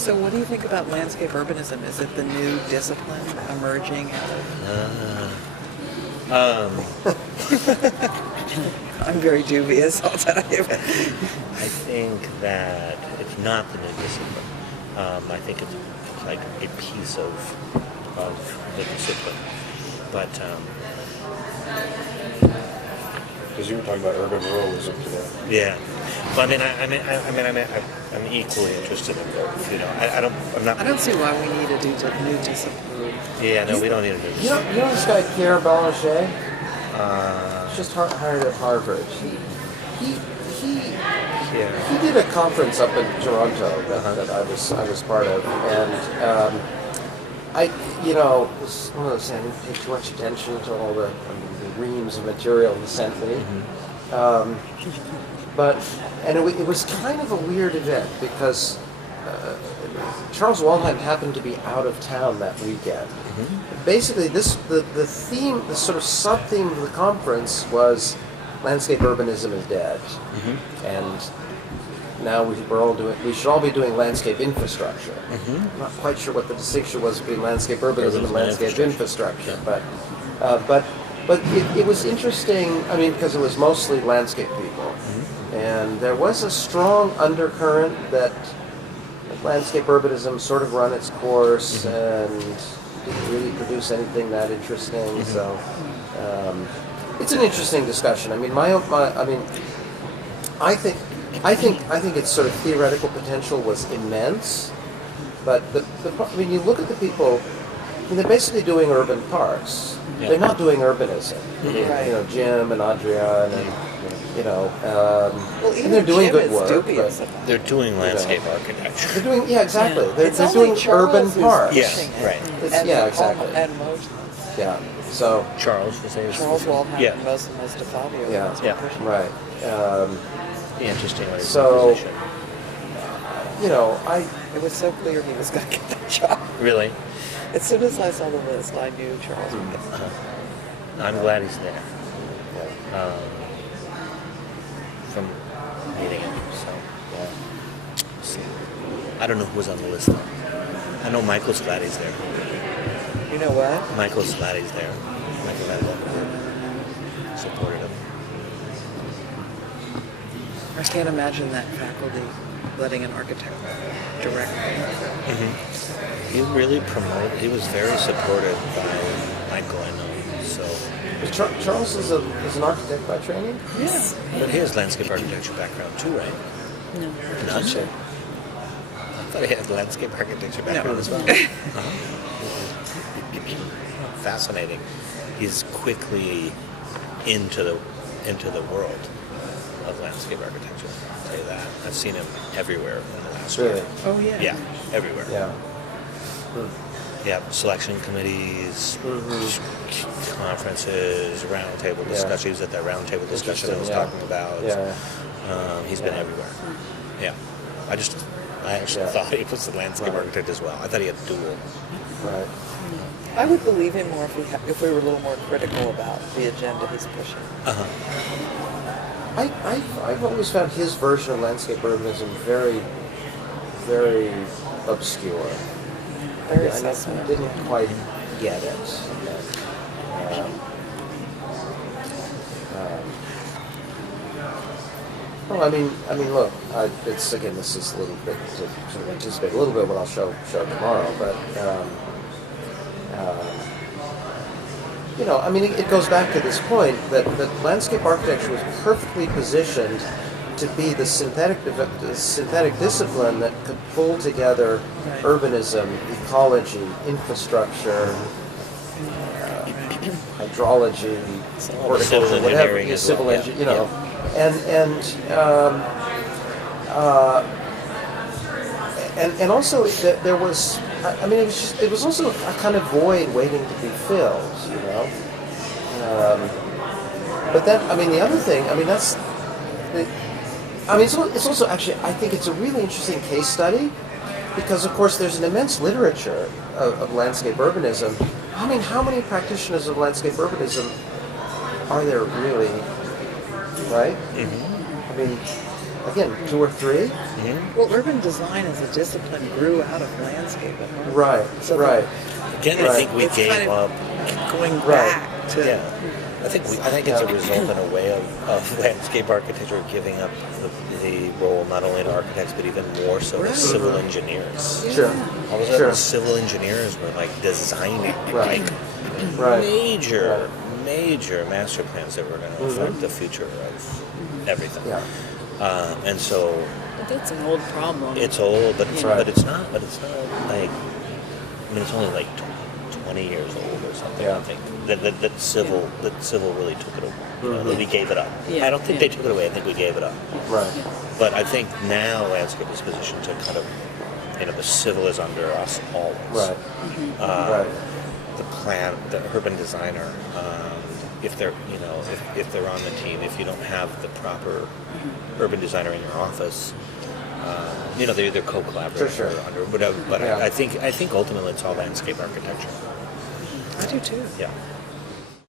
So what do you think about landscape urbanism? Is it the new discipline emerging out of... I'm very dubious, I'll tell you. I think that it's not the new discipline. I think it's like a piece of the discipline. But because you were talking about urban ruralism today. yeah, but I'm equally interested in both. You know, I'm not. I don't see why we need a new discipline. Yeah, no, we don't need a new You know discipline. this guy Pierre Balanchine? He's just hired at Harvard. He did a conference up in Toronto that I was part of, and it's one of those things. I didn't pay too much attention to all the reams of material he sent me. It was kind of a weird event because Charles Waldheim happened to be out of town that weekend. Basically, the theme, the sort of sub-theme of the conference was landscape urbanism is dead, and now we should all be doing landscape infrastructure. I'm not quite sure what the distinction was between landscape urbanism and landscape infrastructure, but it was interesting. I mean, because it was mostly landscape people, and there was a strong undercurrent that landscape urbanism sort of run its course and didn't really produce anything that interesting. So it's an interesting discussion. I mean, I think its sort of theoretical potential was immense, but you look at the people. I mean, they're basically doing urban parks. Yeah. They're not doing urbanism. Right. You know, Jim and Adrian and and they're doing Jim good is work. dubious But They're doing landscape architecture. they're doing exactly. Yeah. They're doing urban parks. Yes, right. Exactly. And most. Yeah. So Charles was saying. Charles Waldheim Yeah. and most of Fabio. Yeah. Right. Interesting. So, position. It was so clear he was going to get that job. Really? As soon as I saw the list, I knew Charles would get it. I'm glad he's there. From meeting him, so I don't know who was on the list though. I know Michael's glad he's there. You know what? Michael's glad he's there. Michael supported him. I can't imagine that faculty letting an architect direct. He really promoted. He was very supported by Michael, I know. So, Charles is an architect by training. Yes. but he has landscape architecture background too, right? No. Not sure. I thought he had landscape architecture background as well. Fascinating. He's quickly into the world of landscape architecture. I'll tell you that. I've seen him everywhere in the last year. Really? Oh, yeah. Yeah, everywhere. Yeah. Yeah, selection committees, conferences, roundtable discussions. He was at that roundtable discussion I was talking about. Yeah. He's been everywhere. Yeah. I actually thought he was a landscape architect as well. I thought he had dual. Right. I would believe him more if we were a little more critical about the agenda he's pushing. I've always found his version of landscape urbanism very, very obscure. I didn't quite get it. Well, I mean, look. This is a little bit to sort of anticipate a little bit what I'll show tomorrow, but it goes back to this point that landscape architecture was perfectly positioned to be the synthetic discipline that could pull together urbanism, ecology, infrastructure, hydrology, horticulture, whatever, civil engineering, and also there was, it was also a kind of void waiting to be filled, But then, the other thing, it's also actually, I think it's a really interesting case study because, of course, there's an immense literature of landscape urbanism. How many practitioners of landscape urbanism are there really, right? again, 2 or 3. Mhm. Well, urban design as a discipline grew out of landscaping. Huh? Right, So right. Again, I Right. think we it's gave kind of up. going Right. back to. Yeah, I think it's a result in a way of landscape architecture giving up the role not only to architects but even more so to Right. civil engineers. Sure, All of a sudden, sure. civil engineers were like designing Right. like Right. major master plans that were going to affect the future of everything. Yeah. And so But that's an old problem. it's old, but it's Right. but it's not like it's only like 20 years old or something. Yeah. I think that civil really took it away. You know, that we gave it up. Yeah. I don't think they took it away. I think we gave it up. Right. But I think now landscape is positioned to kind of, the civil is under us always. Right. Uh, Right. the urban designer, if they're, if they're on the team, if you don't have the proper urban designer in your office, they're either co-collaborating For sure. or under whatever. But Yeah. I think ultimately it's all landscape architecture. I do too. Yeah.